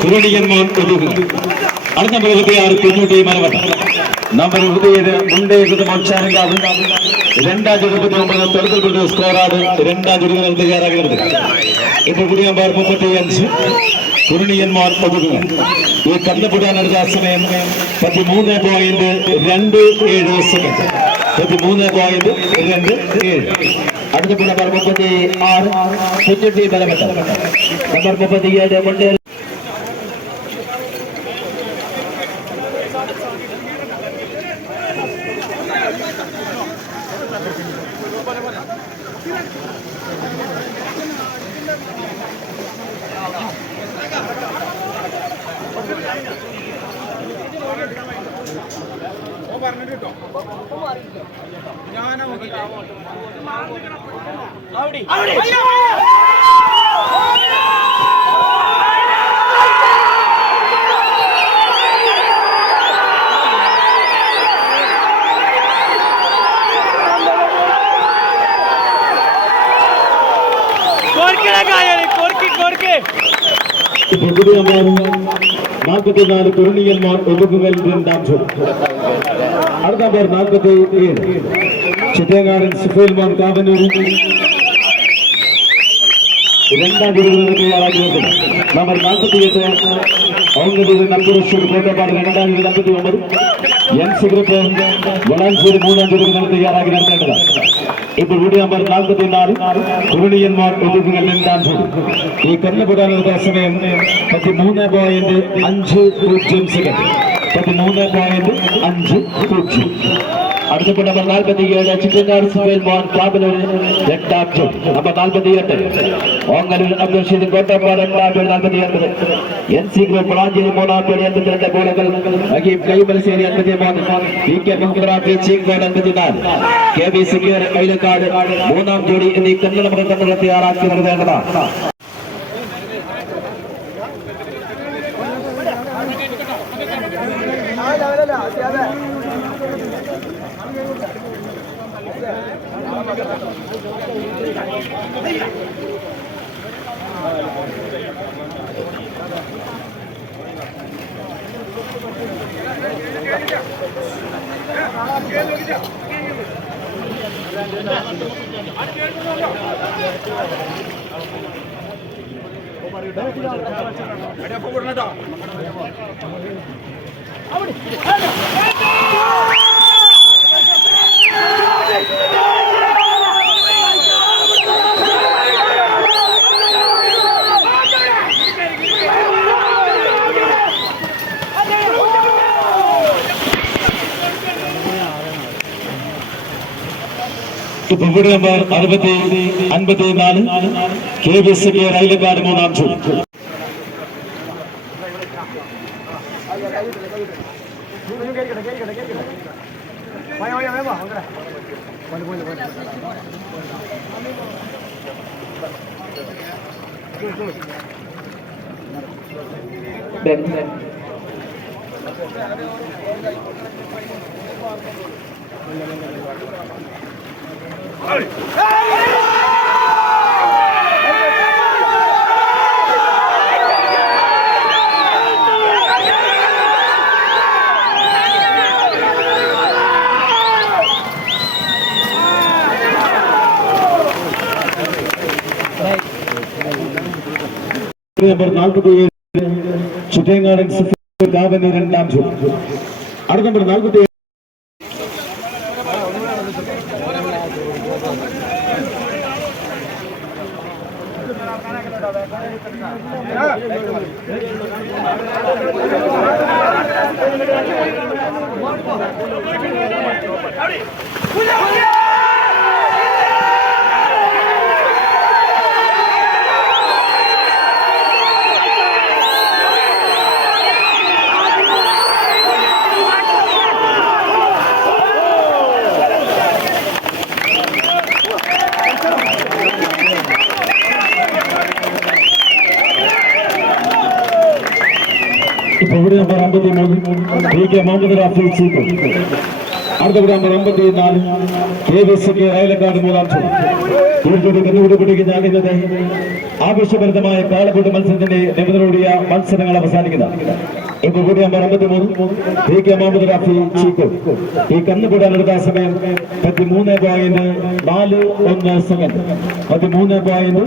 കുരണിയന്മാർ അടുത്ത 36 കുഞ്ഞുട്ടി മലവട്ട നമ്പർ 27 മുണ്ടേകുത് മോച്ചാരങ്കാവ് 2029 തൊടുത്തുപുഴ സ്കോറാണ് 2ാം ചുരുങ്ങൽ തയ്യാറാകുന്നത്. ഇപ്പോൾ കൂടി നമ്പർ 35 കുരണിയന്മാർ ഒതുങ്ങുക. ഈ കന്നുപുടാനെടുത്ത സമയം 13.27 സെക്കൻഡ്. 13.27. അടുത്ത നമ്പർ 36 കുഞ്ഞുട്ടി മലവട്ട നമ്പർ 37 മുണ്ടേ ഇപ്പോൾ പുതിയ 44 കുരണിയന്മാർ ഒതുങ്ങുകൾ 2ാം ചുവട്. അടുത്ത നമ്പർ 47 ചിറ്റേങ്ങാടൻ സുഫേൽമാൻ കാവന്നൂർ 2ാം ചുവടുകൾ തയ്യാറാക്കി നിർത്തുന്നു. നമ്പർ 48 ഔന്നതിയിൽ നമ്പൂർ കോട്ടപ്പാട് 2ാം ചുവട് 59 NC ഗ്രൂപ്പ് വളാഞ്ചേരി 3ാം ചുവടുകൾ തയ്യാറാക്കി നിർത്തേണ്ടതാണ്. ഇപ്പോൾ കൂടി നമ്പർ 44 കുരണിയന്മാർ ഒതുങ്ങുകൾ 2ാം ചുവട്. ഈ കന്നുപുടാനെടുത്ത സമയം 13.50 സെക്കൻഡ്. 13.50. അടുത്ത നമ്പർ 47 ചിറ്റങ്ങാട് സുഹേൽമാൻ കാബലൂർ 2ാം ചുവട്. നമ്പർ 48 ഓങ്ങല്ലൂർ അബ്ദുൽ റഷീദ് കോട്ടപ്പാട് 2ാം ചുവട് 48. NC ഗ്രൂപ്പ് വളാഞ്ചേരി 3ാം ചുവട് 82 ഗോളുകൾ. അഗീബ് കൈമലശ്ശേരി 83. PK മുഹമ്മദ് ചീങ്കോട് 84. KB സിക്കർ കൈലക്കാട് 3ാം ജോഡി എന്നീ കന്നഡ മൃഗങ്ങൾ തയ്യാറാക്കി നിർത്തേണ്ടതാണ്. ഇപ്പോൾ ഇവിടെ നമ്പർ 54 KB സിക്കർ കൈലക്കാട് 3ാം ചുവട്. നമ്പർ 47 ചിറ്റേങ്ങാടൻ കാവന്നൂർ 2ാം ചുവട്. അടുത്ത നമ്പർ 47 Gracias. ഇവിടെ number 53 P K Muhammad Rafi chief. അടുത്ത ഇവിടെ നമ്പർ 54 KVSK റയലക്കാട് മൂന്നാം കണ്ടുപിടിക്കുന്ന ആവശ്യഭരിതമായ കാളപൂട്ട് മത്സരത്തിന്റെ നിബന്ധനയോടിയ മത്സരങ്ങൾ അവസാനിക്കുന്നത്. ഇപ്പൊ കൂടി number 53 P K Muhammad Rafi chief. ഈ കന്നുകൂടാനെടുത്ത സമയം 13.41 സെക്കൻഡ്. 13.41.